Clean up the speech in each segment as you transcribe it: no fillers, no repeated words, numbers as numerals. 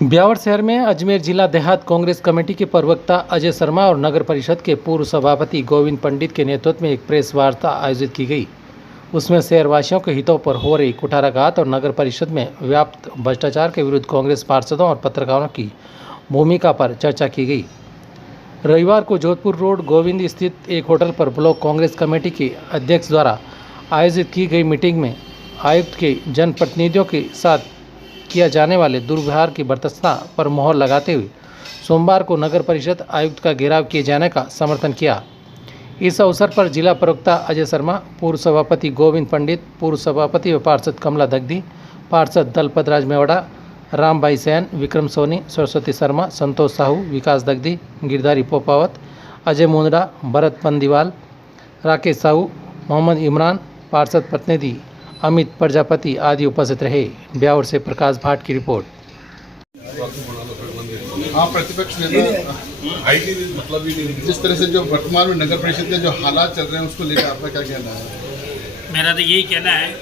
ब्यावर शहर में अजमेर जिला देहात कांग्रेस कमेटी के प्रवक्ता अजय शर्मा और नगर परिषद के पूर्व सभापति गोविंद पंडित के नेतृत्व में एक प्रेस वार्ता आयोजित की गई। उसमें शहरवासियों के हितों पर हो रही कुठाराघात और नगर परिषद में व्याप्त भ्रष्टाचार के विरुद्ध कांग्रेस पार्षदों और पत्रकारों की भूमिका पर चर्चा की गई। रविवार को जोधपुर रोड गोविंद स्थित एक होटल पर ब्लॉक कांग्रेस कमेटी के अध्यक्ष द्वारा आयोजित की गई मीटिंग में आयुक्त के जनप्रतिनिधियों के साथ किया जाने वाले दुर्व्यवहार की बर्दाश्त पर मोहर लगाते हुए सोमवार को नगर परिषद आयुक्त का घेराव किए जाने का समर्थन किया। इस अवसर पर जिला प्रवक्ता अजय शर्मा, पूर्व सभापति गोविंद पंडित, पूर्व सभापति व पार्षद कमला दगदी, पार्षद दलपतराज मेवाड़ा, राम भाई सैन, विक्रम सोनी, सरस्वती शर्मा, संतोष साहू, विकास दगदी, गिरधारी पोपावत, अजय मुंदड़ा, भरत पंदीवाल, राकेश साहू, मोहम्मद इमरान, पार्षद प्रतिनिधि अमित प्रजापति आदि उपस्थित रहे। ब्यावर से प्रकाश भाट की रिपोर्ट। हाँ, प्रतिपक्ष नेता मतलब जिस तरह से जो वर्तमान में नगर परिषद के जो हालात चल रहे हैं उसको लेकर आपका क्या कहना है? मेरा तो यही कहना है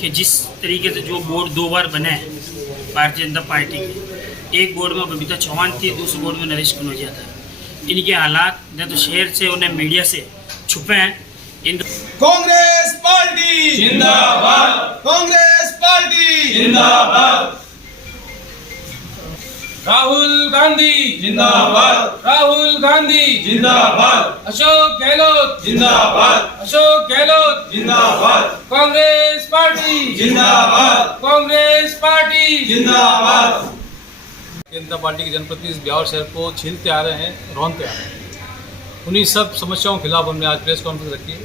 कि जिस तरीके से जो बोर्ड 2 बार बने हैं भारतीय जनता पार्टी के, एक बोर्ड में बबीता चौहान थी, दूसरे बोर्ड में नरेश कनौजिया था। इनके हालात न तो शहर से उन्हें मीडिया से छुपे हैं। कांग्रेस पार्टी जिंदाबाद, कांग्रेस पार्टी जिंदाबाद, राहुल गांधी जिंदाबाद, राहुल गांधी जिंदाबाद, अशोक गहलोत जिंदाबाद, अशोक गहलोत जिंदाबाद, कांग्रेस पार्टी जिंदाबाद, कांग्रेस पार्टी जिंदाबाद। जनता पार्टी के जनप्रतिनिधि ब्यावर शहर को छीलते आ रहे हैं, रौंदते आ रहे हैं। उन्हीं सब समस्याओं के खिलाफ हमने आज प्रेस कॉन्फ्रेंस रखी है।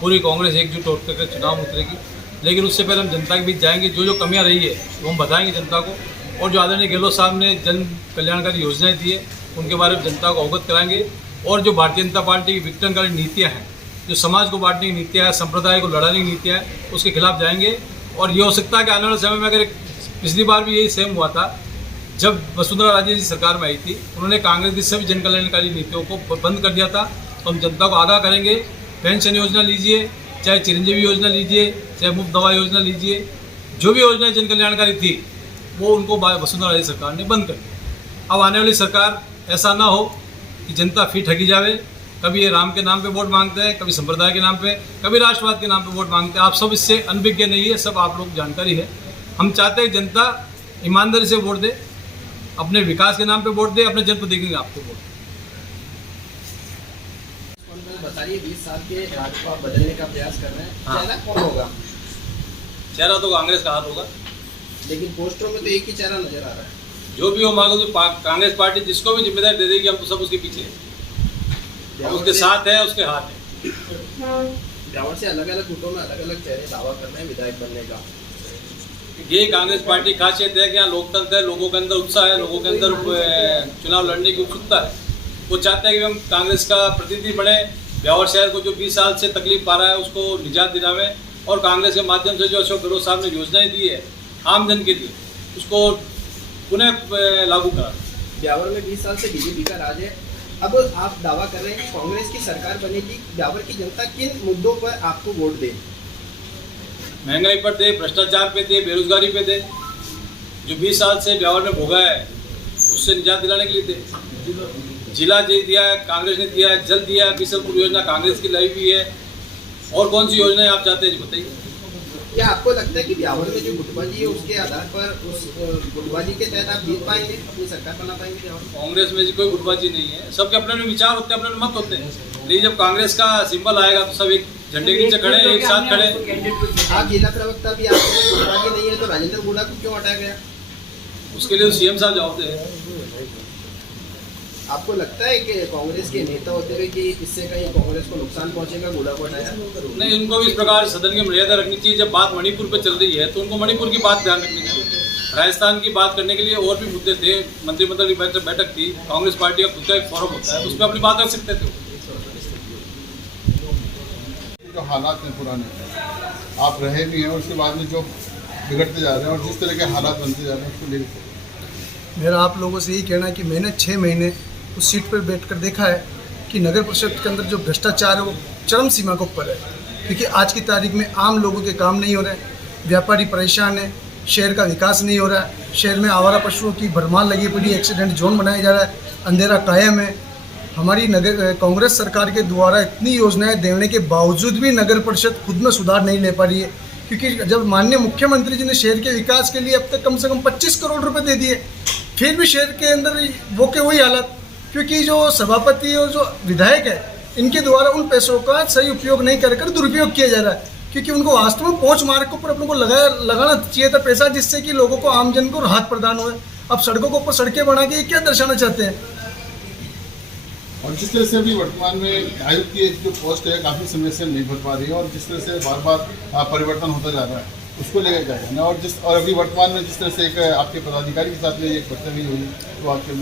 पूरी कांग्रेस एकजुट होकर चुनाव में उतरेगी, लेकिन उससे पहले हम जनता के बीच जाएंगे। जो कमियां रही है वो हम बताएंगे जनता को, और जो आदरणीय गहलोत साहब ने जन कल्याणकारी योजनाएं दी है उनके बारे में जनता को अवगत कराएंगे। और जो भारतीय जनता पार्टी की विघटनकारी नीतियाँ हैं, जो समाज को बांटने की नीतियाँ हैं, संप्रदाय को लड़ाने की नीतियाँ हैं, उसके खिलाफ जाएंगे। और ये हो सकता है कि आने वाले समय में, अगर पिछली बार भी यही सेम हुआ था जब वसुंधरा राजे जी सरकार में आई थी, उन्होंने कांग्रेस की सभी जन कल्याणकारी नीतियों को बंद कर दिया था। तो हम जनता को आगाह करेंगे, पेंशन योजना लीजिए, चाहे चिरंजीवी योजना लीजिए, चाहे मुफ्त दवा योजना लीजिए, जो भी योजनाएं जन कल्याणकारी थी वो उनको वसुंधरा राजे सरकार ने बंद कर दी। अब आने वाली सरकार ऐसा ना हो कि जनता फिर ठगी जावे। कभी ये राम के नाम पे वोट मांगते हैं, कभी संप्रदाय के नाम पे, कभी राष्ट्रवाद के नाम पे वोट मांगते हैं। आप सब इससे अनभिज्ञ नहीं है, सब आप लोग जानकारी है। हम चाहते हैं जनता ईमानदारी से वोट दे, अपने विकास के नाम पे वोट दे, अपने जनप्रतिनिधि आपको वोट। बताइए, 20 साल के भाजपा बदलने का प्रयास कर रहे हैं, चेहरा कौन होगा? चेहरा तो कांग्रेस का हाथ होगा, लेकिन पोस्टरों में तो एक ही चेहरा नजर आ रहा है। जो भी हो मांगो तो कांग्रेस पार्टी जिसको भी जिम्मेदारी दे देगी, हम तो सब उसके पीछे हैं, हम उसके साथ है, उसके हाथ है। ब्यावर से अलग अलग गुटों में अलग अलग चेहरे दावा कर रहे हैं विधायक बनने का। ये कांग्रेस पार्टी खासियत है कि यहाँ लोकतंत्र है, लोगों के अंदर उत्साह है, लोगों के अंदर चुनाव लड़ने की उत्सुकता है। वो चाहते हैं कि हम कांग्रेस का प्रतिनिधि बने, ब्यावर शहर को जो 20 साल से तकलीफ पा रहा है उसको निजात दिलावें, और कांग्रेस के माध्यम से जो अशोक गहलोत साहब ने योजनाएं दी है आम जन के लिए, उसको पुनः लागू करा। ब्यावर में 20 साल से बीजेपी का राज है। अब आप दावा कर रहे हैं कि कांग्रेस की सरकार बनेगी, ब्यावर की जनता किन मुद्दों पर आपको वोट दे? महंगाई पर दे, भ्रष्टाचार पे दे, बेरोजगारी पे दे, जो 20 साल से ब्यावर में भोगा है उससे निजात दिलाने के लिए दे। जिला जेल दिया है, कांग्रेस ने दिया है, जल दिया है, बिसलपुर योजना कांग्रेस की लाई हुई है। और कौन सी योजनाएं आप चाहते हैं बताइए। क्या आपको लगता है कि ब्यावर में जो गुटबाजी है उसके आधार पर उस गुटबाजी के तहत आप जीत पाएंगे, अपनी सरकार बना पाएंगे ब्यावर? कांग्रेस में कोई गुटबाजी नहीं है, सबके अपने अपने विचार होते हैं, अपने मत होते हैं। लेकिन जब कांग्रेस का सिंबल आएगा तो सब एक झंडे के नीचे खड़े, एक साथ खड़े। आप जिला प्रवक्ता भी, आपको गुटबाजी नहीं है तो राजेंद्र गुड़ा को क्यों हटाया गया? उसके लिए तो सीएम साहब जवाब दे। आपको लगता है कि कांग्रेस के नेता होते हुए कि इससे कहीं कांग्रेस को नुकसान पहुंचेगा गुड़ा को हटाया? नहीं, उनको भी इस प्रकार सदन की मर्यादा रखनी चाहिए। जब बात मणिपुर पे चल रही है तो उनको मणिपुर की बात ध्यान रखनी चाहिए। राजस्थान की बात करने के लिए और भी मुद्दे थे, मंत्रिमंडल की बैठक थी, कांग्रेस पार्टी का खुद का एक फोरम होता है, उस पर अपनी बात रख सकते थे। जो हालात हैं पुराने, आप रहे भी हैं, उसके बाद में जो बिगड़ते जा रहे हैं और जिस तरह के हालात बनते जा रहे हैं उसको लेकर मेरा आप लोगों से यही कहना है कि मैंने 6 महीने उस सीट पर बैठकर देखा है कि नगर परिषद के अंदर जो भ्रष्टाचार है वो चरम सीमा के ऊपर है। क्योंकि आज की तारीख में आम लोगों के काम नहीं हो रहे, व्यापारी परेशान है, शहर का विकास नहीं हो रहा है, शहर में आवारा पशुओं की भरमार लगी पड़ी, एक्सीडेंट जोन बनाया जा रहा है, अंधेरा कायम है। हमारी नगर कांग्रेस सरकार के द्वारा इतनी योजनाएं देने के बावजूद भी नगर परिषद खुद में सुधार नहीं ले पा रही है, क्योंकि जब माननीय मुख्यमंत्री जी ने शहर के विकास के लिए अब तक कम से कम 25 करोड़ रुपए दे दिए, फिर भी शहर के अंदर वो के वही हालत, क्योंकि जो सभापति और जो विधायक है इनके द्वारा उन पैसों का सही उपयोग नहीं कर दुरुपयोग किया जा रहा है, क्योंकि उनको वास्तव में पहुंच मार्ग के ऊपर अपने को लगाना चाहिए था पैसा, जिससे कि लोगों को, आमजन को राहत प्रदान हो। अब सड़कों के ऊपर सड़कें बना के क्या दर्शाना चाहते हैं? और जिस तरह से अभी वर्तमान में आयुक्त की एक जो पोस्ट है काफ़ी समय से नहीं भर पा रही है, और जिस तरह से बार बार परिवर्तन होता जा रहा है उसको लेकर क्या कहना, और अभी वर्तमान में जिस तरह से एक आपके पदाधिकारी के साथ में एक बदतमीजी हुई, तो आपके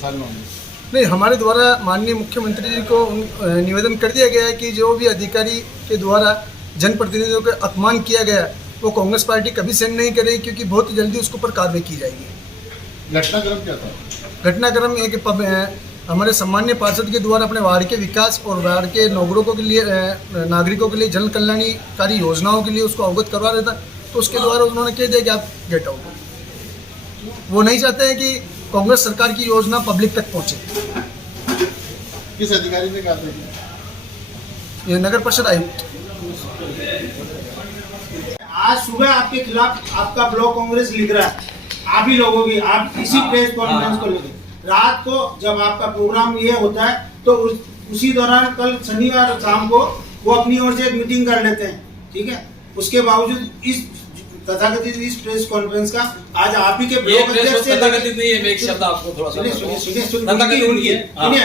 सारे मामले नहीं, हमारे द्वारा माननीय मुख्यमंत्री जी को निवेदन कर दिया गया है कि जो भी अधिकारी के द्वारा जनप्रतिनिधियों का अपमान किया गया वो कांग्रेस पार्टी कभी सहन नहीं करेगी, क्योंकि बहुत जल्दी उसके ऊपर कार्रवाई की जाएगी। घटनाक्रम क्या था? घटनाक्रम एक हमारे सम्मान्य पार्षद के द्वारा अपने वार्ड के विकास और वार्ड के नागरिकों के लिए नागरिकों के लिए जन कल्याणकारी योजनाओं के लिए उसको अवगत करवा रहा था, तो उसके द्वारा उन्होंने कह दिया कि आप गेट आउट। वो नहीं चाहते हैं कि कांग्रेस सरकार की योजना पब्लिक तक पहुंचे। किस अधिकारी ने कहा था? ये नगर परिषद आयुक्त। आज सुबह आपके खिलाफ आपका ब्लॉक कांग्रेस लिख रहा है, आप ही लोगों की, आप इसी प्रेस कॉन्फ्रेंस को लेकर रात को जब आपका प्रोग्राम ये होता है तो उसी दौरान कल शनिवार शाम को वो अपनी ओर से एक मीटिंग कर लेते हैं, ठीक है। उसके बावजूद इस तथाकथित इस प्रेस कॉन्फ्रेंस का आज आप ही के ब्लॉक अध्यक्ष से तथाकथित नहीं है, मैं एक शब्द आपको थोड़ा सा सुनिए,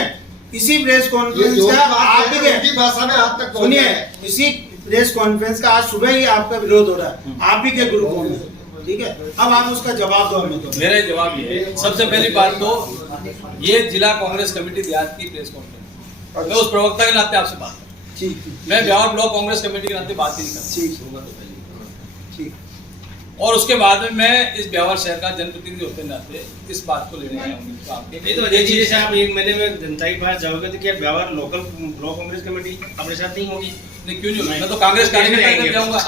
इसी प्रेस कॉन्फ्रेंस का आप ही के भाषा में आप तक सुनिए, इसी प्रेस कॉन्फ्रेंस का आज सुबह ही आपका विरोध हो रहा है, आप ही के ग्रुपों में, ठीक है। अब आप उसका जवाब दो हमें। तो मेरा जवाब ये है, सबसे पहली बात तो ये जिला कांग्रेस कमेटी देहात की प्रेस कॉन्फ्रेंस, मैं उस प्रवक्ता के नाते आपसे बात ठीक, मैं ब्यावर ब्लॉक कांग्रेस कमेटी के नाते बात ही नहीं करता, ठीक। और उसके बाद में मैं इस ब्यावर शहर का जनप्रतिनिधि होते नाते इस बात को लेने आया हूँ। नहीं तो अजय जी, जैसे आप एक महीने में जनता के पास जाओगे तो क्या Beawar local block Congress committee अपने साथ नहीं होगी? नहीं, क्यों नहीं, मैं तो कांग्रेस कार्यकर्ता के जाऊंगा।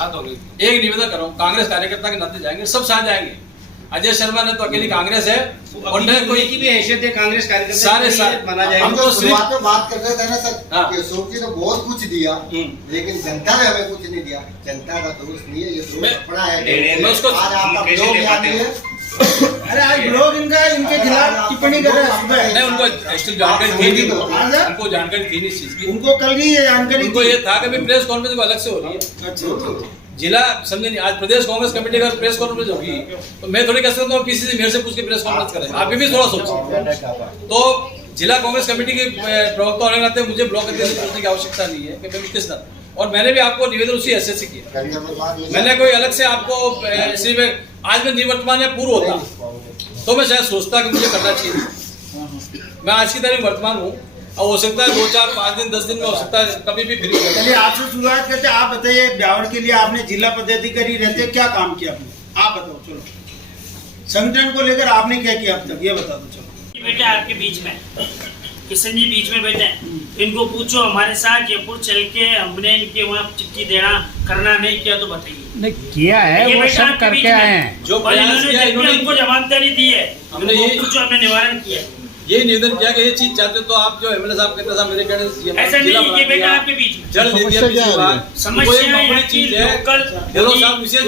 एक निवेदन कर रहा हूँ, कांग्रेस कार्यकर्ता के नाते जाएंगे, सब साथ जाएंगे। अजय शर्मा ने तो अकेली कांग्रेस है और न कोई की भी हैसियत है कांग्रेस कार्यकर्ता सारे सारे माना जाएगा। हम तो शुरुआत में बात कर रहे थे ना सर, हाँ। कि अशोक जी ने बहुत कुछ दिया, लेकिन जनता ने हमें कुछ नहीं दिया। जनता का दोष नहीं है, ये दोष अपना है। मैं उसको आज आपका ब्लॉग याद नहीं है। अरे आज ब्लॉग इनके खिलाफ टिप्पणी कर रहा है सुबह। नहीं, उनको एक्चुअली जानकारी थी नहीं, उनको जानकारी थी नहीं इस चीज की। उनको कल ही ये जानकारी उनको ये था कि प्रेस कॉन्फ्रेंस अलग से हो रही है। अच्छा, जिला समझे नहीं, आज प्रदेश कांग्रेस कमेटी का प्रेस कॉन्फ्रेंस होगी तो मैं थोड़ी कह सकता हूँ पीसीसी मेरे से पूछ के प्रेस कॉन्फ्रेंस करें, आप भी थोड़ा सोचो। तो जिला कांग्रेस कमेटी के प्रवक्ता होने के नाते मुझे ब्लॉक अध्यक्ष से पूछने की आवश्यकता नहीं है कि मैं किस तरह, और मैंने भी आपको निवेदन उसी हैसियत से किया। मैंने कोई अलग से आपको सिर्फ आज में निवर्तमान या पूर्व होता तो मैं शायद सोचता कि मुझे करना चाहिए। मैं आज की तारीख वर्तमान हूँ, और हो सकता है 2, 4, 5 दिन 10 दिन में हो सकता है कभी भी फ्री। चलिए आपसे शुरुआत करते हैं। आप बताइए, ब्यावर के लिए आपने जिला पदाधिकारी रहते क्या काम किया आपने, आप बताओ। चलो, संगठन को लेकर आपने क्या किया अब तक, ये बता दो। चलो, बैठे आपके बीच में, किशन जी बीच में बैठे, इनको पूछो हमारे साथ जयपुर चल के हमने इनके वहाँ चिट्ठी देना करना नहीं किया तो बताइए। नहीं किया है, वो सब करके आए हैं। जो प्रयास किया इन्होंने, उनको जवाबदारी दी है, हमने ये पूछो, हमने निवारण किया। यही निवेदन किया कि ये चीज चाहते तो आप जो एमएलए साहब कहते साहब मेरे कहने से ऐसा नहीं, ये बेटा आपके बीच में जल दे दिया पिछली बार, समस्या बड़ी चीज है। डेलो साहब विशेष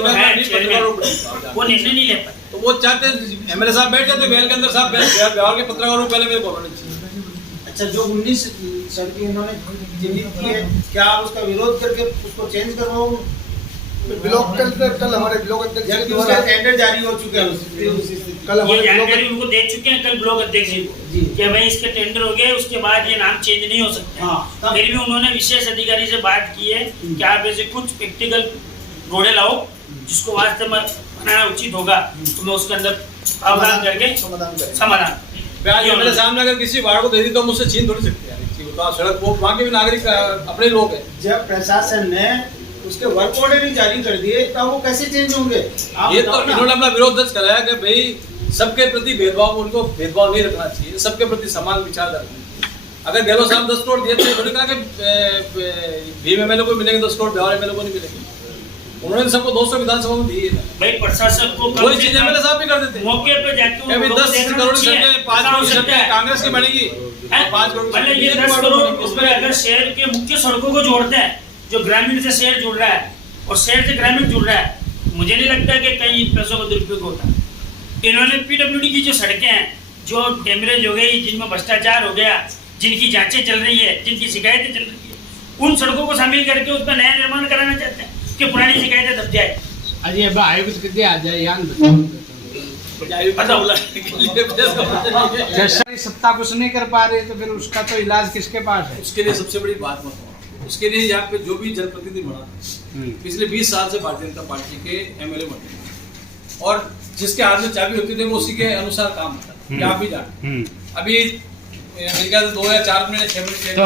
वो निर्णय नहीं ले पाए, तो वो चाहते एमएलए साहब बैठ जाते बैल के अंदर, साहब बिहार के पत्रकारों पहले मेरे को होना चाहिए। अच्छा, जो 19 सड़कें इन्होंने चिन्हित की है, क्या आप उसका विरोध करके उसको चेंज करवाओगे? ब्लॉक के अंदर कल हमारे ब्लॉक अध्यक्ष के जबकि द्वारा उसका टेंडर जारी हो चुका है कल ये हमारे जानकारी उनको दे चुके हैं कल ब्लॉक अध्यक्ष जी को कि भाई इसके टेंडर हो गए, उसके बाद ये नाम चेंज नहीं हो सकते। हाँ, फिर भी उन्होंने विशेष अधिकारी से बात की है कि आप ऐसे कुछ प्रैक्टिकल रोड़े लाओ जिसको वास्तव में बनाना उचित होगा, तो मैं उसके अंदर अवधान करके समाधान। मेरे सामने अगर किसी वार्ड को दे दी तो मुझसे छीन थोड़ी सकते हैं, तो सड़क वो वहाँ के भी नागरिक अपने लोग हैं। जब प्रशासन ने उसके वर्क ऑर्डर ही जारी कर दिए तब वो कैसे चेंज होंगे? ये तो इन्होंने अपना विरोध दर्ज कराया कि भाई सबके प्रति भेदभाव, उनको भेदभाव नहीं रखना चाहिए, सबके प्रति समान विचारधारा। अगर गहलोत साहब 10 करोड़ दिए थे, उन्होंने कहा कि भीम एमएलए को मिलेंगे 10 करोड़, बिहार एमएलए को नहीं मिलेंगे। उन्होंने सबको 200 विधानसभा में दिए था। भाई प्रशासक को वही चीज एमएलए साहब भी कर देते। मौके पे जाके अभी 10 करोड़ की सड़कें 5 करोड़ की सड़कें कांग्रेस की बनेगी, 5 करोड़ मतलब ये 10 करोड़ उसमें अगर शहर के मुख्य सड़कों को जोड़ते हैं, जो ग्रामीण से शहर जुड़ रहा है और शहर से ग्रामीण जुड़ रहा है, मुझे नहीं लगता कि कहीं इन पैसों का दुरुपयोग होता। इन्होंने पीडब्ल्यूडी की जो सड़कें हैं, जो डैमेज हो गई, जिनमें भ्रष्टाचार हो गया, जिनकी जांचें चल रही है, जिनकी शिकायतें चल रही है, उन सड़कों को शामिल करके उसमें नया निर्माण कराना चाहते हैं कि पुरानी शिकायतें दब जाए। अजय अब आयुक्त कितने आ जाए यान जैसा सत्ता कुछ नहीं कर पा रही तो फिर उसका तो इलाज किसके पास है? उसके लिए सबसे बड़ी बात बताओ, उसके लिए यहाँ पे जो भी जनप्रतिनिधि बना पिछले 20 साल से भारतीय जनता पार्टी के एमएलए बने और जिसके हाथ में चाबी होती थी वो उसी के अनुसार काम होता है। आप भी जान अभी मेरे ख्याल से 2 या 4 महीने 6 महीने तो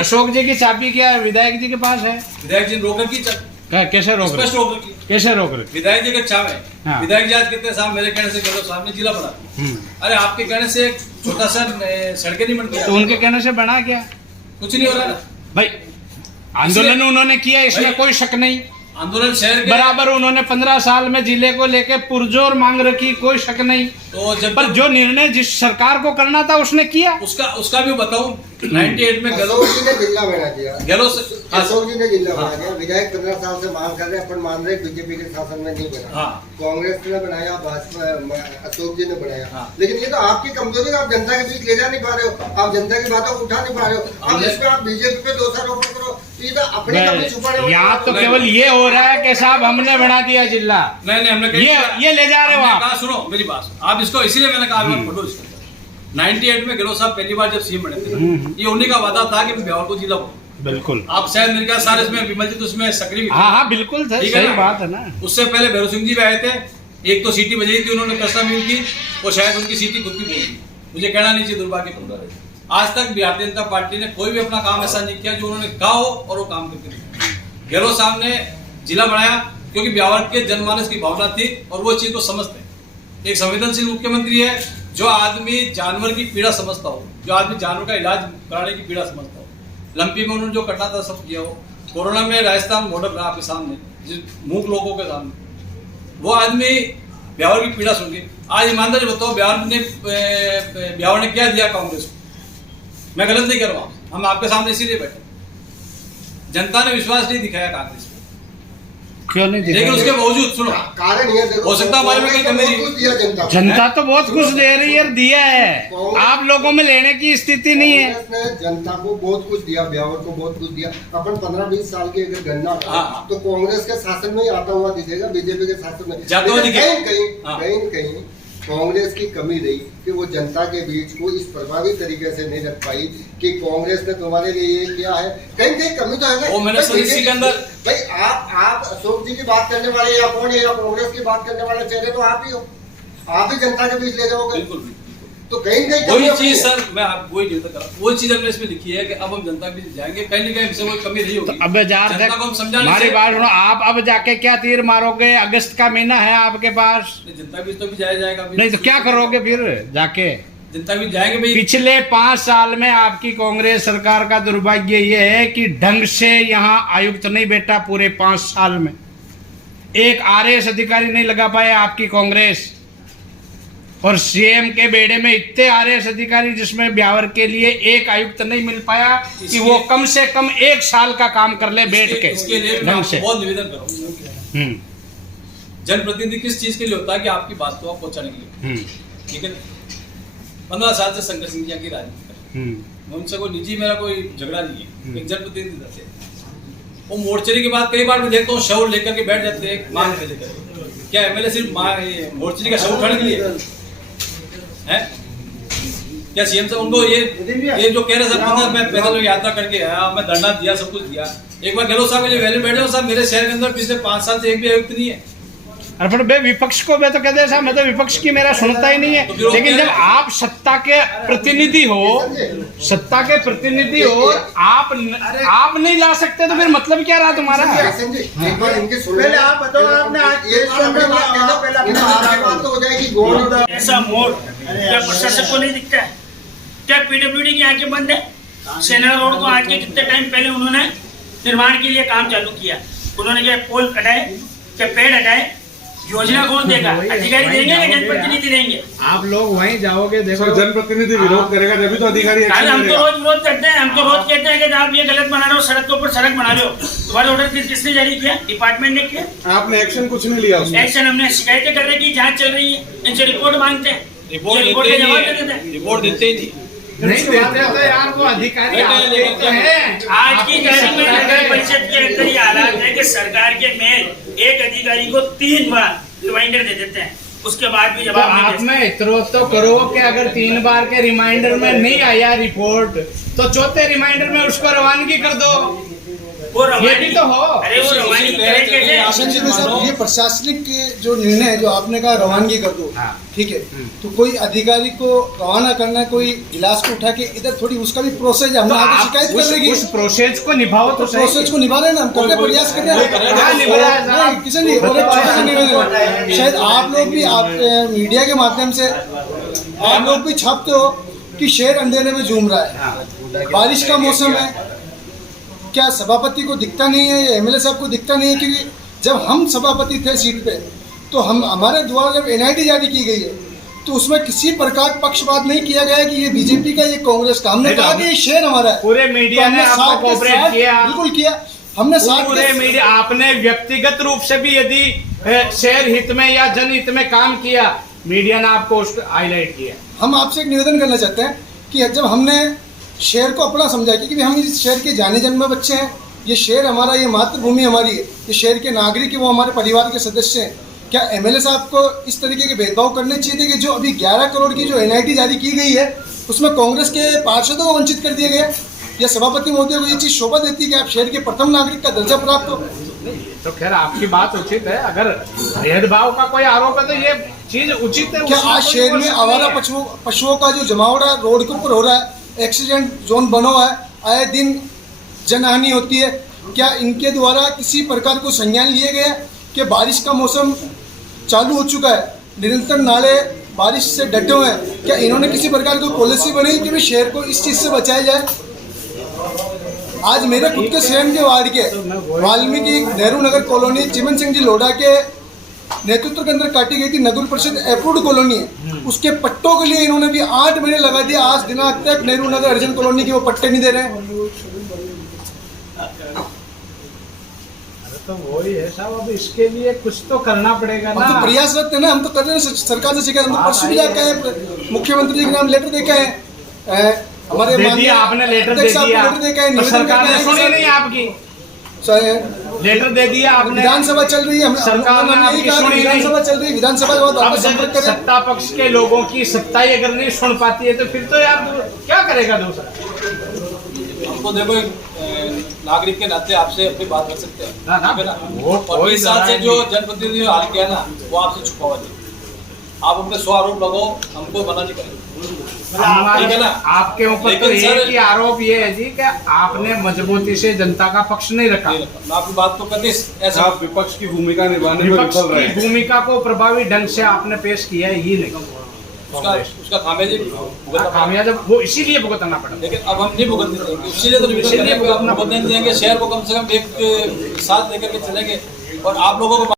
अशोक जी की चाबी क्या है? विधायक जी के पास है? विधायक जी रोकर की चाबी कैसे रोक स्पष्ट रोकर की कैसे रोक रहे? विधायक जी का चाव है। हाँ। विधायक जी आज कहते हैं साहब मेरे कहने से गहलोत साहब ने जिला बना दिया। अरे आपके कहने से एक छोटा सा सड़कें नहीं बनती, तो उनके कहने से बना क्या? कुछ नहीं हो रहा ना भाई। आंदोलन उन्होंने किया, इसमें कोई शक नहीं। आंदोलन शहर के बराबर उन्होंने 15 साल में जिले को लेके पुरजोर मांग रखी, कोई शक नहीं। तो जब पर जो निर्णय जिस सरकार को करना था उसने किया। उसका भी बताऊं 98 में अशोक जी ने जिला बना दिया। गहलोत अशोक जी ने जिला बना दिया। विधायक 15 साल से मांग कर रहे हैं, अपन मान रहे बीजेपी के शासन में नहीं बना। कांग्रेस ने बनाया, भाजपा अशोक जी ने बनाया। लेकिन ये तो आपकी कमजोरी है, आप जनता के बीच ले जा नहीं पा रहे हो, आप जनता की बातों को उठा नहीं पा रहे हो। अब इसमें आप बीजेपी पे दोषारोपण करो, ये तो अपनी कमी छुपा रहे हो। यहाँ तो केवल ये हो रहा है कि साहब हमने बना दिया जिला। नहीं हमने ये ले जा रहे हो आप। सुनो मेरी बात, आप इसको इसीलिए मैंने कहा 98 में गहलोत साहब पहली बार जब सीएम बने थे, ये उन्हीं का वादा था कि ब्यावर को जिला बनाऊं। बिल्कुल। आप शायद मेरे ख्याल सारे इसमें विमल जी तो उसमें सक्रिय। हाँ बिल्कुल सही बात है ना। उससे पहले भैरव सिंह जी भी आए थे, एक तो सीटी बजाई थी उन्होंने कसम मिल की, और शायद उनकी सीटी खुद की बोल दी। मुझे कहना नहीं चाहिए, दुर्भाग्यपूर्ण है। आज तक भारतीय जनता पार्टी ने कोई भी अपना काम ऐसा नहीं किया जो उन्होंने कहा हो और वो काम करके दिखाया। गहलोत साहब ने जिला बनाया क्योंकि ब्यावर के जनमानस की भावना थी और वो चीज को समझते हैं। एक संवेदनशील मुख्यमंत्री है, जो आदमी जानवर की पीड़ा समझता हो, जो आदमी जानवर का इलाज कराने की पीड़ा समझता हो। लंपी में उन्होंने जो करना था सब किया हो। कोरोना में राजस्थान मॉडल रहा आपके सामने, जिस मूक लोगों के सामने, वो आदमी ब्यावर की पीड़ा सुन के। आज ईमानदारी बताओ, ब्यावर ने क्या दिया कांग्रेस को? मैं गलत नहीं कर रहा हूँ, हम आपके सामने इसीलिए बैठे। जनता ने विश्वास नहीं दिखाया कांग्रेस पे, क्यों नहीं दिखाया? लेकिन उसके बावजूद सुनो, कारण ये हो सकता है हमारे में कोई कमी नहीं। जनता तो बहुत कुछ दे रही है, दिया है। आप लोगों में लेने की स्थिति नहीं है। कांग्रेस ने जनता को बहुत कुछ दिया, ब्यावर को बहुत कुछ दिया। अपन 15-20 साल की अगर गणना तो कांग्रेस के शासन में ही आता हुआ दिखेगा, बीजेपी के शासन में कहीं कांग्रेस की कमी रही कि वो जनता के बीच को इस प्रभावी तरीके से नहीं रख पाई कि कांग्रेस ने तुम्हारे लिए ये किया है। कहीं कमी तो है ना। वो मैंने के अंदर भाई आप अशोक जी की बात करने वाले या कौन है, या कांग्रेस की बात करने वाले चेहरे तो आप ही हो, आप ही जनता के बीच ले जाओगे। बिल्कुल। तो कहीं वही चीज सर, मैं आपको वही निवेदन कर रहा हूँ, वही चीज हमने इसमें लिखी है कि अब हम जनता के बीच जाएंगे, कहीं ना कहीं हमसे कोई कमी नहीं होगी। अब जनता को हम समझाने हमारी बात सुनो, आप अब जाके क्या तीर मारोगे? अगस्त का महीना है आपके पास, जनता के बीच तो भी जाया जाएगा। नहीं तो क्या करोगे फिर जाके? जनता के बीच जाएंगे भाई। पिछले 5 साल में आपकी कांग्रेस सरकार का दुर्भाग्य ये है कि ढंग से यहाँ आयुक्त नहीं बैठा। पूरे 5 साल में एक आरएएस अधिकारी नहीं लगा पाया आपकी कांग्रेस। और सीएम के बेड़े में इतने आरएएस अधिकारी जिसमें ब्यावर के लिए एक आयुक्त नहीं मिल पाया कि वो कम से कम 1 साल का काम कर ले बैठ के। इसके लिए ढंग से बहुत निवेदन करो। जनप्रतिनिधि किस चीज के लिए होता है कि आपकी बात को आप पहुंचाने के लिए, ठीक है। 15 साल से शंकर सिंह की राजनीति कर, मैं उनसे कोई निजी मेरा कोई झगड़ा नहीं है। एक जनप्रतिनिधि थे, वो मोर्चरी की बात कई बार मैं देखता हूँ, शव लेकर के बैठ जाते हैं मांग पे लेकर। क्या एमएलए सिर्फ मोर्चरी का शव उठाने के लिए है? क्या सीएम साहब उनको ये जो कह रहे सर मैं पैदल यात्रा करके आया, मैं धरना दिया, सब कुछ दिया। एक बार गहलोत साहब वैल्यू बैठे हो साहब, मेरे शहर के अंदर पिछले 5 साल से एक भी आयुक्त नहीं है। अरे फिर विपक्ष को मैं तो कहते हैं साहब, मैं तो विपक्ष की मेरा सुनता ही नहीं है। लेकिन जब आप सत्ता के प्रतिनिधि हो, आप नहीं ला सकते तो फिर मतलब क्या रहा तुम्हारा? पहले आप बताओ, आपने आज ऐसा मोड़ क्या प्रशासक को नहीं दिखता है? क्या पीडब्ल्यूडी की आंखें बंद है? सेना रोड को आज के कितने टाइम पहले उन्होंने निर्माण के लिए काम चालू किया, उन्होंने क्या पोल हटाए, क्या पेड़ हटाए? योजना कौन देगा? अधिकारी देंगे या जनप्रतिनिधि देंगे? आप लोग वहीं जाओगे, देखो जनप्रतिनिधि विरोध करेगा जब तो अधिकारी अरे हम तो रोज विरोध करते हैं, हम तो रोज कहते हैं कि आप ये गलत बना रहे हो, सड़क के ऊपर सड़क बना रहे हो। तुम्हारा ऑर्डर किसने जारी किया? डिपार्टमेंट ने किया। आपने एक्शन कुछ नहीं लिया उसमें। एक्शन हमने शिकायतें कर रहे की जांच चल रही है, इनसे रिपोर्ट मांगते हैं, रिपोर्ट का जवाब दे देते हैं। रिपोर्ट देते ही नहीं देते तो यार वो अधिकारी आपके तो हैं। आज की तारीख में नगर परिषद के अंदर ये हालात है कि सरकार के मेल एक अधिकारी को 3 बार रिमाइंडर दे देते हैं, उसके बाद भी तो जवाब नहीं आप देते। में इतरो तो करो कि अगर 3 बार के रिमाइंडर में नहीं आया रिपोर्ट तो चौथे रिमाइंडर में उसको रवानगी कर दो। वो ये भी तो हो। अरे वो रवानगी करें कैसे? संजय सर, ये प्रशासनिक जो निर्णय है, जो आपने कहा रवानगी कर दो, ठीक है, तो कोई अधिकारी को रवाना करना है, कोई गिलास को उठा के इधर, थोड़ी उसका भी प्रोसेस है, हमने आगे शिकायत कर लेगी। उस प्रोसेस को निभाओ तो प्रोसेस को निभा रहे हैं ना, हम करने प्रयास कर रहे हैं। किसी नहीं, और एक छोटा सा निवेदन है, शायद आप लोग भी, आप मीडिया के माध्यम से आप लोग भी छापते हो कि शहर अंधेरे में झूम रहा है, बारिश का मौसम है, क्या सभापति को दिखता नहीं है या एमएलए साहब को दिखता नहीं है? क्योंकि जब हम सभापति थे सीट पे, तो हमारे द्वारा जब एनआईटी जारी की गई है तो उसमें किसी प्रकार पक्षपात नहीं किया गया कि ये बीजेपी का, ये कांग्रेस का। हमने कहा कि ये शहर हमारा है। पूरे मीडिया ने आपको कोऑपरेट किया, बिल्कुल किया हमने। पूरे मीडिया आपने व्यक्तिगत रूप से भी यदि शहर हित में या जनहित में काम किया, मीडिया ने आपको उसको हाईलाइट किया। हम आपसे एक निवेदन करना चाहते हैं कि जब हमने शहर को अपना समझा, क्योंकि हम इस शहर के जाने जन्मे बच्चे हैं, ये शहर हमारा, ये मातृभूमि हमारी है, ये शहर के नागरिक है, वो हमारे परिवार के सदस्य हैं। क्या एमएलए साहब को इस तरीके के भेदभाव करने चाहिए थे कि जो अभी 11 करोड़ की जो एनआईटी जारी की गई है उसमें कांग्रेस के पार्षदों को वंचित कर दिया गया? या सभापति महोदय को ये चीज़ शोभा देती है कि आप शहर के प्रथम नागरिक का दर्जा प्राप्त हो? तो खैर आपकी बात उचित है, अगर भेदभाव का कोई आरोप है तो ये चीज उचित है। क्या आज शहर में आवारा पशुओं का जो जमावड़ा रोड के ऊपर हो रहा है, एक्सीडेंट जोन बना हुआ है, आए दिन जनहानि होती है, क्या इनके द्वारा किसी प्रकार को संज्ञान लिए गए कि बारिश का मौसम चालू हो चुका है, निरंतर नाले बारिश से डटे हुए हैं, क्या इन्होंने किसी प्रकार की पॉलिसी बनाई कि भाई शहर को इस चीज़ से बचाया जाए? आज मेरे खुद के स्वयं के वार्ड के वाल्मीकि नेहरू नगर कॉलोनी चिमन सिंह जी लोढ़ा के नेतृत्व के अंदर काटी गई थी, नगर परिषद अप्रूव्ड कॉलोनी है, उसके पट्टों के लिए इन्होंने भी 8 महीने लगा दिया। आज दिनांक तक नेहरू नगर अर्जन कॉलोनी के वो पट्टे नहीं दे रहे हैं। तो वही है साहब, अब इसके लिए कुछ तो करना पड़ेगा ना। हम तो प्रयासरत है ना, हम तो कर रहे हैं सरकार से शिकायत। हम तो परसों भी जाके आए, मुख्यमंत्री जी के नाम लेटर देके आए, हमारे आपने लेटर दे दिया तो सरकार ने सुनी नहीं आपकी? लेटर दे दिया आपने, विधानसभा चल रही है, सरकार ने आपकी सुनी नहीं। विधानसभा चल रही है, विधानसभा के बाद संपर्क करें। सत्ता पक्ष के लोगों की सत्ता ही अगर नहीं सुन पाती है तो फिर तो यार क्या करेगा दूसरा? हमको देखो नागरिक के नाते आपसे अपनी बात कर सकते हैं, ठीक है ना? और इस साल से जो जनप्रतिनिधि हाल किया ना, वो आपसे छुपा हुआ नहीं। आप अपने स्व आरोप लगाओ, हमको मना नहीं करेंगे, ठीक है ना? आपके ऊपर तो एक ही आरोप ये है जी कि आपने मजबूती से जनता का पक्ष नहीं रखा। मैं आपकी बात को कभी ऐसा आप विपक्ष की भूमिका निभाने में विफल रहे हैं। भूमिका को प्रभावी ढंग से आपने पेश किया ही नहीं। उसका खामियाजा वो इसीलिए भुगतना पड़ा। लेकिन अब हम नहीं भुगतने देंगे, इसीलिए तो भुगतने देंगे। शहर को कम से कम एक साथ लेकर के चलेंगे और आप लोगों को